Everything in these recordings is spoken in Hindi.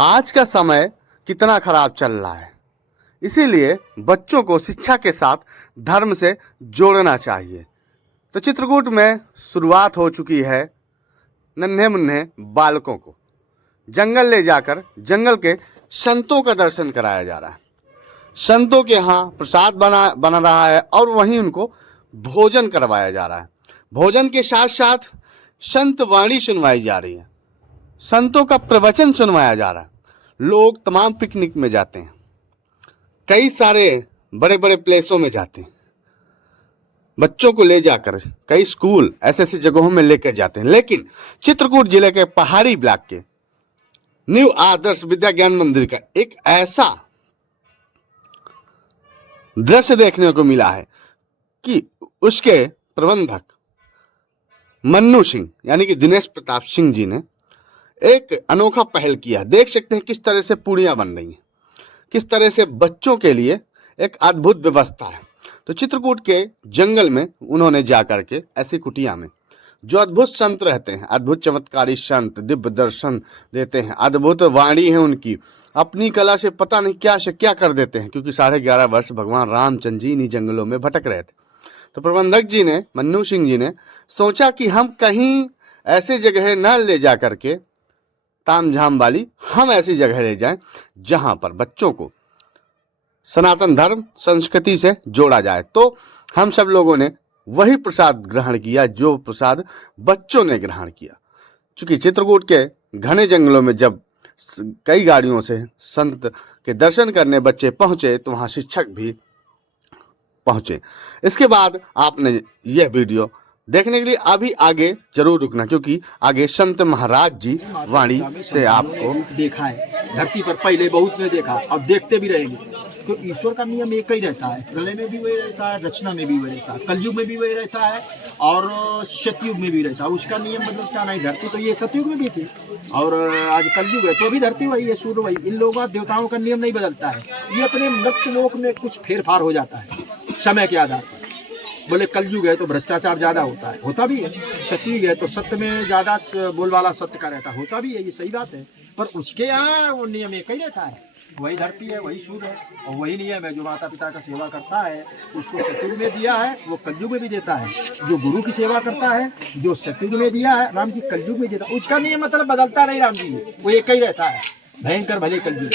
आज का समय कितना खराब चल रहा है, इसीलिए बच्चों को शिक्षा के साथ धर्म से जोड़ना चाहिए। तो चित्रकूट में शुरुआत हो चुकी है। नन्हे मुन्ने बालकों को जंगल ले जाकर जंगल के संतों का दर्शन कराया जा रहा है। संतों के यहाँ प्रसाद बना रहा है और वहीं उनको भोजन करवाया जा रहा है। भोजन के साथ साथ संत वाणी सुनवाई जा रही है, संतों का प्रवचन सुनवाया जा रहा है। लोग तमाम पिकनिक में जाते हैं, कई सारे बड़े बड़े प्लेसों में जाते हैं, बच्चों को ले जाकर कई स्कूल ऐसे ऐसी जगहों में लेकर जाते हैं। लेकिन चित्रकूट जिले के पहाड़ी ब्लॉक के न्यू आदर्श विद्या ज्ञान मंदिर का एक ऐसा दृश्य देखने को मिला है कि उसके प्रबंधक मन्नू सिंह यानी कि दिनेश प्रताप सिंह जी ने एक अनोखा पहल किया। देख सकते हैं किस तरह से पूड़ियाँ बन रही हैं, किस तरह से बच्चों के लिए एक अद्भुत व्यवस्था है। तो चित्रकूट के जंगल में उन्होंने जा कर के ऐसी कुटिया में जो अद्भुत संत रहते हैं, अद्भुत चमत्कारी संत दिव्य दर्शन देते हैं, अद्भुत वाणी है उनकी, अपनी कला से पता नहीं क्या से क्या कर देते हैं। क्योंकि 11.5 वर्ष भगवान रामचंद्र जी इन्हीं जंगलों में भटक रहे थे। तो प्रबंधक जी ने, मन्नू सिंह जी ने सोचा कि हम कहीं ऐसी जगह न ले जा करके ताम झाम वाली, हम ऐसी जगह ले जाएं जहां पर बच्चों को सनातन धर्म संस्कृति से जोड़ा जाए। तो हम सब लोगों ने वही प्रसाद ग्रहण किया जो प्रसाद बच्चों ने ग्रहण किया। चूंकि चित्रकूट के घने जंगलों में जब कई गाड़ियों से संत के दर्शन करने बच्चे पहुंचे तो वहां शिक्षक भी पहुंचे। इसके बाद आपने यह वीडियो देखने के लिए अभी आगे जरूर रुकना, क्योंकि आगे संत महाराज जी वाणी से आपको देखा है। धरती पर पहले बहुत ने देखा और देखते भी रहेंगे। तो ईश्वर का नियम एक ही रहता है, प्रलय में भी वही रहता है, रचना में भी वही रहता है, कलयुग में भी वही रहता है और सतयुग में भी रहता है। उसका नियम बदलता नहीं। धरती तो ये सतयुग में भी थी और आज कलयुग है तो अभी धरती वही है, सूर्य वही। इन लोगों देवताओं का नियम नहीं बदलता है। ये अपने मृत्यु लोक में कुछ फेरफार हो जाता है समय के आधार पर। बोले कलयुग है तो भ्रष्टाचार ज्यादा होता है, होता भी है। सतयुग है तो सत्य में ज्यादा बोलवाला सत्य का रहता, होता भी है, ये सही बात है। पर उसके यहाँ वो नियम एक ही रहता है। वही धरती है, वही सूर्य है और वही नियम है। जो माता पिता का सेवा करता है उसको सतयुग में दिया है, वो कलयुग में भी देता है। जो गुरु की सेवा करता है, जो सतयुग में दिया है, राम जी कलयुग में देता है। उसका नियम मतलब बदलता नहीं। राम जी वो एक ही रहता है, भयंकर भले कलयुग।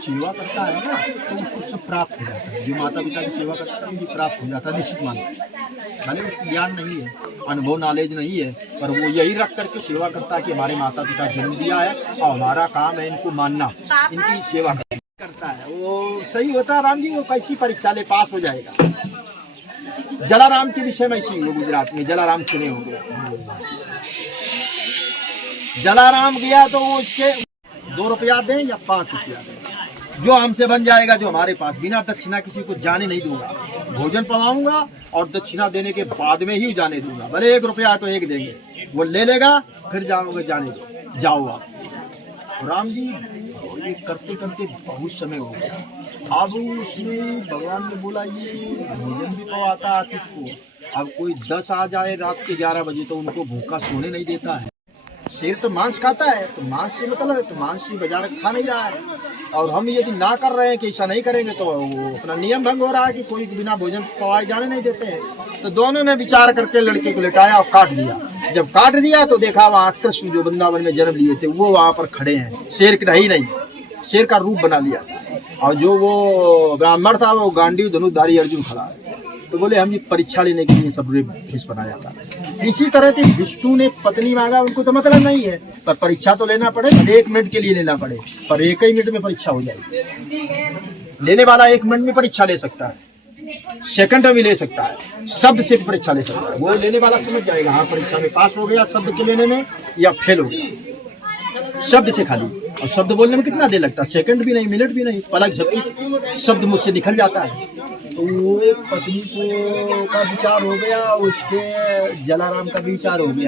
सेवा करता है ना तो उसको सब प्राप्त हो जाता है। जो माता पिता की सेवा करता है उनकी प्राप्त हो जाता है, निश्चित मान। भले उसको ज्ञान नहीं है, अनुभव नॉलेज नहीं है, पर वो यही रख करके सेवा करता है कि हमारे माता पिता जन्म दिया है और हमारा काम है इनको मानना, इनकी सेवा करता है। वो सही होता है। राम जी वो कैसी परीक्षा ले पास हो जाएगा। जलाराम के विषय में इसी गुजरात में जलाराम चुने हो गया। जलाराम गया तो वो उसके 2 रुपया दें या 5 रुपया दें, जो हमसे बन जाएगा, जो हमारे पास। बिना दक्षिणा किसी को जाने नहीं दूंगा, भोजन पवाऊंगा और दक्षिणा देने के बाद में ही जाने दूंगा। भले 1 रुपया तो 1 देंगे, वो ले लेगा, फिर जाओगे, जाने दो, जाओ आप। राम जी ये करते करते बहुत समय हो गया। अब उसमें भगवान ने बोला ये भोजन भी पवाता अतिथि को। अब कोई 10 आ जाए रात के 11 बजे तो उनको भूखा सोने नहीं देता है। शेर तो मांस खाता है, तो मांस से मतलब है, तो मांस से बाजार खा नहीं रहा है। और हम यदि ना कर रहे हैं कि ऐसा नहीं करेंगे तो अपना नियम भंग हो रहा है कि कोई बिना भोजन पवाए जाने नहीं देते हैं। तो दोनों ने विचार करके लड़के को लिटाया और काट दिया। जब काट दिया तो देखा वहाँ कृष्ण जो वृंदावन में जन्म लिए थे वो वहाँ पर खड़े हैं। शेर की रही नहीं, शेर का रूप बना लिया। और जो वो ब्राह्मण था वो गांडीव धनुधारी अर्जुन खड़ा है। तो बोले हम ये परीक्षा लेने के लिए सब भेष बनाया था। इसी तरह से विष्णु ने पत्नी मांगा, उनको तो मतलब नहीं है, पर परीक्षा तो लेना पड़े। 1 मिनट के लिए लेना पड़े, पर 1 ही मिनट में परीक्षा हो जाएगी। लेने वाला 1 मिनट में परीक्षा ले सकता है, सेकंड में भी ले सकता है, शब्द से भी परीक्षा ले सकता है। वो लेने वाला समझ जाएगा हाँ परीक्षा में पास हो गया शब्द के लेने में या फेल हो गया शब्द से खाली। और शब्द बोलने में कितना देर लगता है, सेकंड भी नहीं, मिनट भी नहीं, पलक झपकी शब्द मुझसे निकल जाता है। तो वो पत्नी को का विचार हो गया, उसके जलाराम का भी विचार हो गया।